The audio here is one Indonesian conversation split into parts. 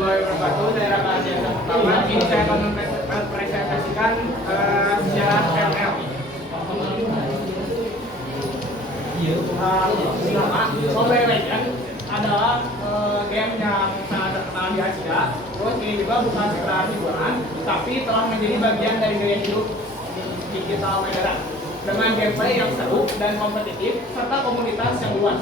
wabarakatuh. Saya Raka Adiansa pertama. Ini saya akan mempresentasikan sejarah ML. Mobile Legends adalah game yang sangat terkenal di Asia. Terus ini juga bukan sekedar hiburan, tapi telah menjadi bagian dari gaya hidup digital modern. Dengan gameplay yang seru dan kompetitif serta komunitas yang luas,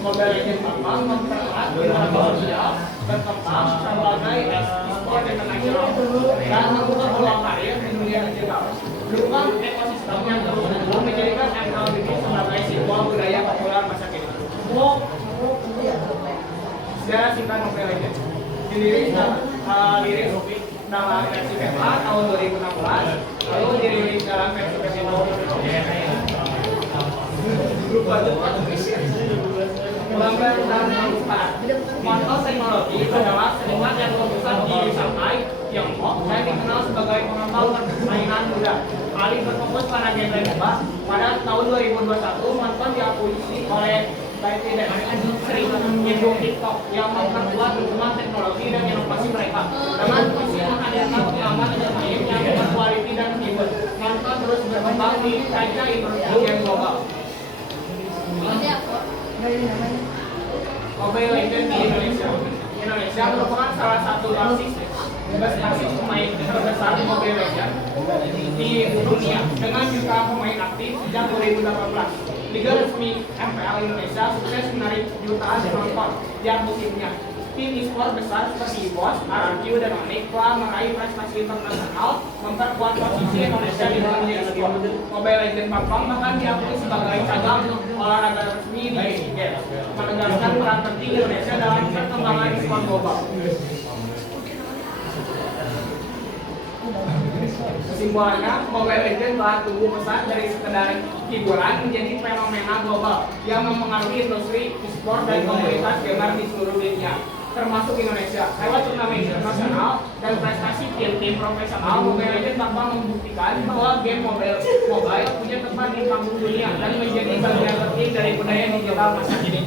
Mobile Legends Bambang mempererat interaksi sosial, berkembang sebagai e-sport internasional dan membuka peluang karir di dunia digital. Dukungan ekosistem yang terus tumbuh menjadikan ML ini sebagai simbol budaya populer masa kini. Sejarah singkat Mobile Legends dirilis dalam versi beta tahun 2016, lalu dirilis dalam versi beta Lambat dan cepat. Mantel teknologi adalah seniman yang berpusat di Shanghai, Tiongkok, dan dikenal sebagai pengembang permainan muda. Ali berfokus pada game MOBA. Pada tahun 2021, Mantel diakuisisi oleh Sri Ibu TikTok yang memperkuat dukungan teknologi dan inovasi mereka dengan visi menghadirkan pengalaman bermain yang berkualitas dan hebat. Mantel terus berkembang di kancah industri game global. Mobile Legends di Indonesia merupakan salah satu basis pemain terbesar di Mobile Legends di dunia dengan jutaan pemain aktif sejak 2018. Liga resmi MPL Indonesia sukses menarik jutaan penonton yang musimnya. Tim e-sport besar seperti EVOS, RRQ, dan Onyx telah meraih prestasi internasional, memperkuat posisi Indonesia di dunia e-sport. Mobile Legends Bambang bahkan diakui sebagai cabang olahraga resmi di SEA Games, menegaskan peran penting Indonesia dalam perkembangan e-sport global. Kesimpulannya, Mobile Legends telah tumbuh pesat dari sekedar hiburan menjadi fenomena global yang mempengaruhi industri e-sport dan komunitas gamer di seluruh dunia, termasuk Indonesia. Lewat turnamen internasional dan prestasi tim-tim profesional, Mobile Legends Bambang membuktikan bahwa game mobile punya tempat di panggung dunia dan menjadi bagian penting dari budaya digital masa kini.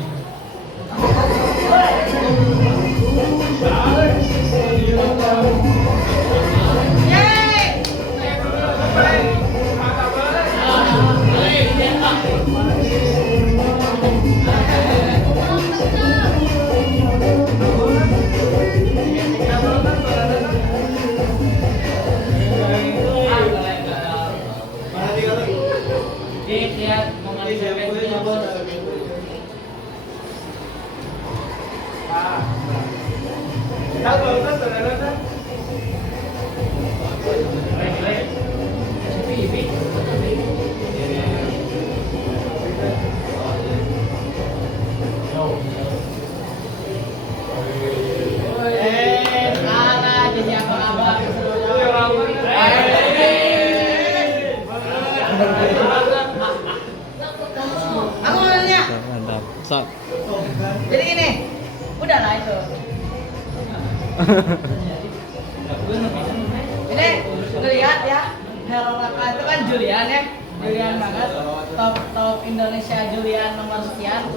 Jadi ini, udahlah itu. Ini lihat ya, Hello Raka itu kan Julian ya, Julian banget, top Indonesia Julian nomor sekian.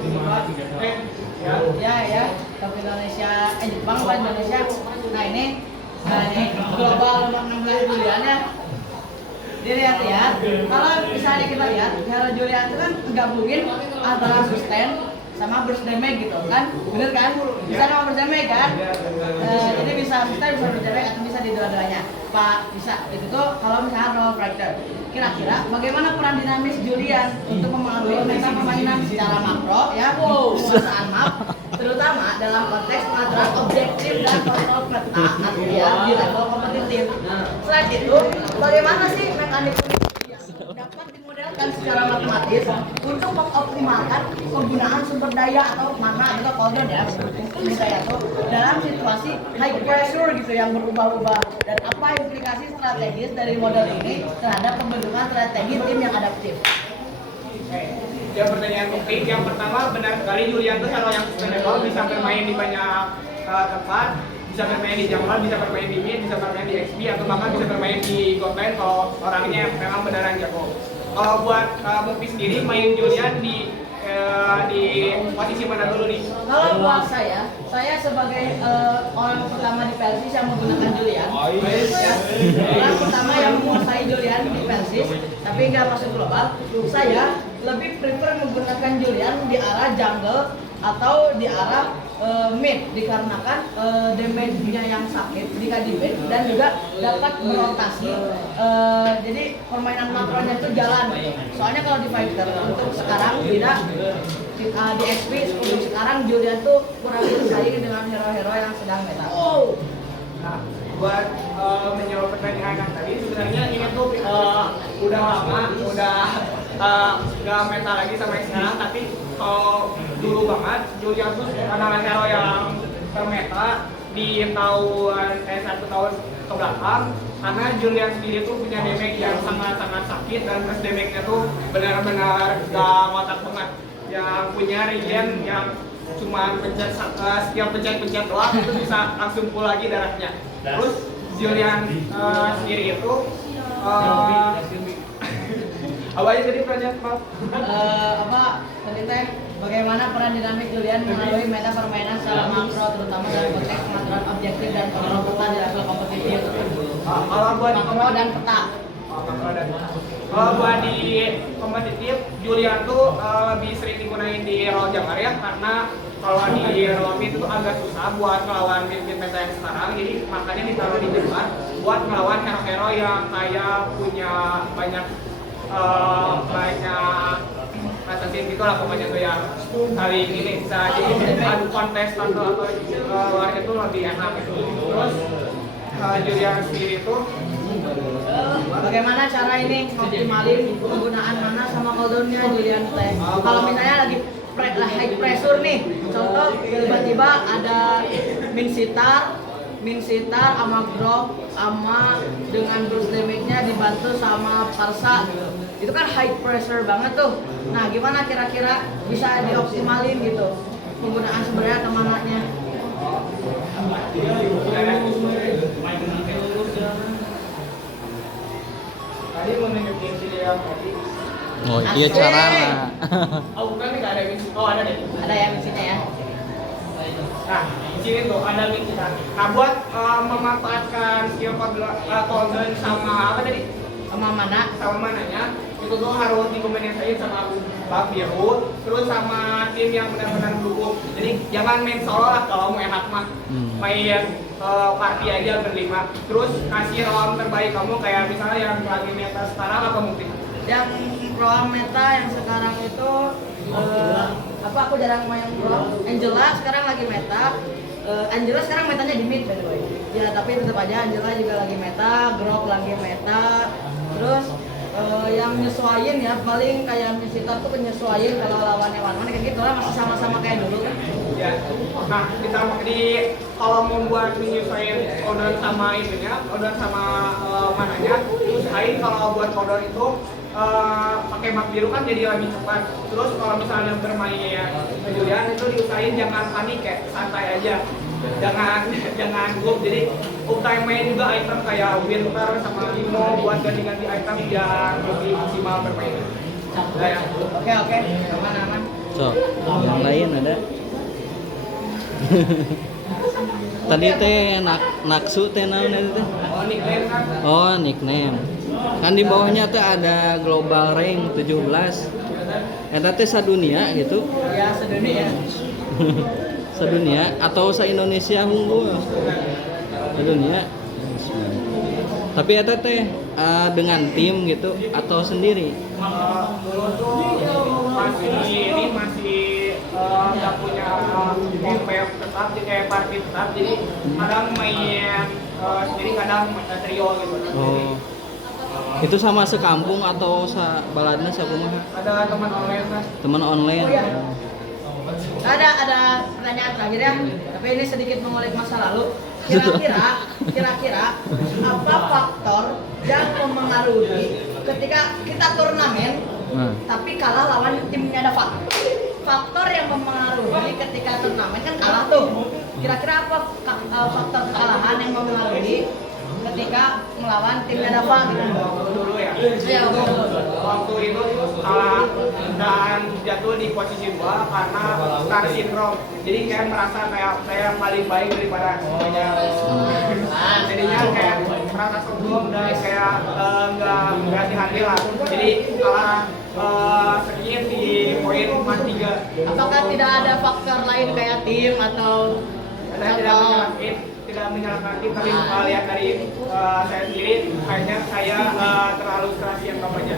Ya, top Indonesia, Jepang apa Indonesia. Nah ini global nomor 16 Julian ya. Dilihat-lihat, kalau misalnya kita lihat, Hello Julian itu kan gabungin antara sustain sama burst damage gitu kan, bener kan? Bisa sama burst damage kan? Ini bisa burst damage atau bisa di dua-duanya. Pak bisa itu tuh kalau misalnya roll fracture. Kira-kira bagaimana peran dinamis Julian untuk mempengaruhi meta permainan secara makro ya, penguasaan map, terutama dalam konteks pengaturan objektif dan kontrol peta artinya di level kompetitif. Selain itu, bagaimana sih mekanik dapat dimodelkan secara matematis untuk mengoptimalkan penggunaan sumber daya atau mana atau cooldown ya sumber daya itu dalam situasi high pressure gitu yang berubah-ubah, dan apa implikasi strategis dari model ini terhadap pembentukan strategi tim yang adaptif. Ya, pertanyaan topik yang pertama, benar sekali Julian itu hero yang sustainable, bisa bermain di banyak tempat, bisa bermain di jungle, bisa bermain di mid, bisa bermain di XP, atau bahkan bisa bermain di god lane kalau orangnya memang beneran jago. Kalau buat Mufi sendiri, main Julian di di posisi mana dulu nih? Kalau buat saya sebagai orang pertama di Persis yang menggunakan Julian, ya, orang pertama yang menguasai Julian di Persis, tapi nggak masuk global, saya lebih prefer menggunakan Julian di arah jungle atau di arah mid, dikarenakan damage-nya yang sakit jika di mid dan juga dapat berotasi. Jadi permainan makronya itu jalan. Soalnya kalau di fighter untuk sekarang tidak di XP untuk sekarang Julian tuh kurang bersaing dengan hero-hero yang sedang meta. Nah, buat menjawab pertanyaan yang tadi, sebenarnya ini tuh udah lama, udah gak meta lagi sampai sekarang, tapi kalau dulu banget Julian tuh adalah hero yang termeta di tahun 1 tahun ke belakang, karena Julian sendiri tuh punya damage yang sangat-sangat sakit dan plus damage-nya tuh benar-benar gak ngotak banget, yang punya regen yang cuma pencet setiap pencet doang itu bisa langsung full lagi darahnya. Terus Julian sendiri itu apa aja tadi pertanyaan Pak? Tadi teh bagaimana peran dinamik Julian melalui meta permainan secara makro terutama dalam konteks pengaturan objektif dan kontrol peta di level kompetitif. Kalau buat di Makro dan peta. Kalau buat di kompetitif, Julian tuh lebih sering digunain di role jungler ya, karena kalau di role mid itu agak susah buat melawan mid meta yang sekarang, jadi makanya ditaruh di jungler buat melawan hero-hero yang kayak punya banyak assassin gitu lah pokoknya tuh yang kali ini bisa jadi adu kontes atau luar itu lebih enak gitu. Terus Julian sendiri itu Bagaimana cara ini optimalin penggunaan mana sama cooldownnya Julian teh? Kalau misalnya lagi high pressure nih, contoh tiba-tiba ada Min Sitar sama Grok sama dengan burst damage-nya dibantu sama Parsa, itu kan high pressure banget tuh. Nah gimana kira-kira bisa dioptimalin gitu penggunaan sebenarnya atau mananya? tadi menunjukin Julian tadi. Oh iya caranya. Oh bukan nih, nggak ada misi. Oh ada deh. Ada ya misinya ya. Nah, di sini tuh ada misi. Nah, buat memanfaatkan skill cooldown sama apa tadi? Sama mana? Sama mananya, itu tuh harus dikombinasiin sama buff biru, terus sama tim yang benar-benar mendukung. Jadi jangan main solo lah kalau mau enak mah. Main party aja berlima. Terus kasih roam terbaik kamu, kayak misalnya yang lagi meta sekarang apa mungkin? Yang roam meta yang sekarang itu aku jarang main roam. Angela sekarang lagi meta. Angela sekarang metanya di mid by the way. Ya tapi tetap aja Angela juga lagi meta, Grok lagi meta. Terus yang nyesuaiin ya paling kayak Misita tuh penyesuaiin kalau lawannya warna kayak gitu lah, masih sama-sama kayak dulu kan. Ya. Nah, kalau membuat menyesuaikan cooldown sama itunya, cooldown sama mananya, usahain kalau buat cooldown itu pakai map biru kan jadi lebih cepat. Terus kalau misalnya bermain Julian itu diusahain jangan panik, kayak santai aja. Jangan group. Jadi utamain juga item kayak Winter sama Limo buat ganti-ganti item biar lebih maksimal bermain. Nah, ya. Oke, aman. So, yang lain ada. Tadi teh Naksu teh naon itu teh? Oh, nickname kan? Oh, nickname. Kan di bawahnya tuh ada global rank 17. Eta teh sadunia gitu. Ya sedunia. Sedunia atau se-Indonesia unggul. Sedunia. Tapi eta teh dengan tim gitu atau sendiri? Dulu tuh masih nggak punya compare tetap, jadi kayak party tetap, jadi kadang main sendiri, kadang trio gitu. Oh. Itu sama sekampung atau baladna sakumaha? Ada teman online kan? Teman online. Oh, iya. Ada pertanyaan terakhir ya, tapi ini sedikit mengulik masa lalu. Kira-kira apa faktor yang mempengaruhi ketika kita turnamen tapi kalah lawan timnya ada faktor yang mempengaruhi ketika turnamen kan kalah tuh. Kira-kira apa faktor kekalahan yang mempengaruhi ketika melawan tim Dava gitu. Dulu ya. Iya, betul. Waktu itu kalah dan jatuh di posisi 2 karena star syndrome. Jadi kayak merasa kayak saya paling baik daripada semuanya. Jadinya kayak merasa sombong dan kayak nggak hati-hati lah. Jadi kalah sedikit di poin 43. Apakah tidak ada faktor lain kayak tim atau Saya tidak menyalahkan tim, tapi lihat dari saya sendiri, kayaknya saya terlalu keras yang kampanye.